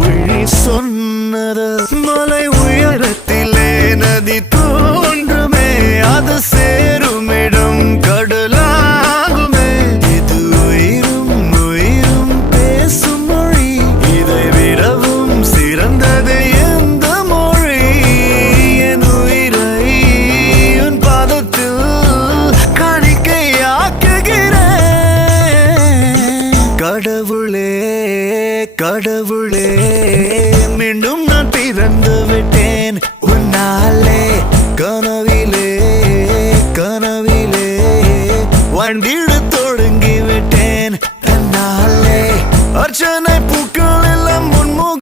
விழி சொன்னது மலை உயரத்திலே நதி தோன்றுமே அது சேருமிடம் கடலாகுமே இது உயிரும் உயிரும் பேசும் மொழி இதை விடவும் சிறந்தது எந்த மொழி என் உயிரை உன் பாதத்தில் காணிக்கையாக்குகிறேன் கடவுளே கடவுளே மீண்டும் நான் பிறந்து விட்டேன் உன்னாலே கனவிலே கனவிலே வாழ்ந்திட தொடங்கி விட்டேன் தன்னாலே அர்ச்சனை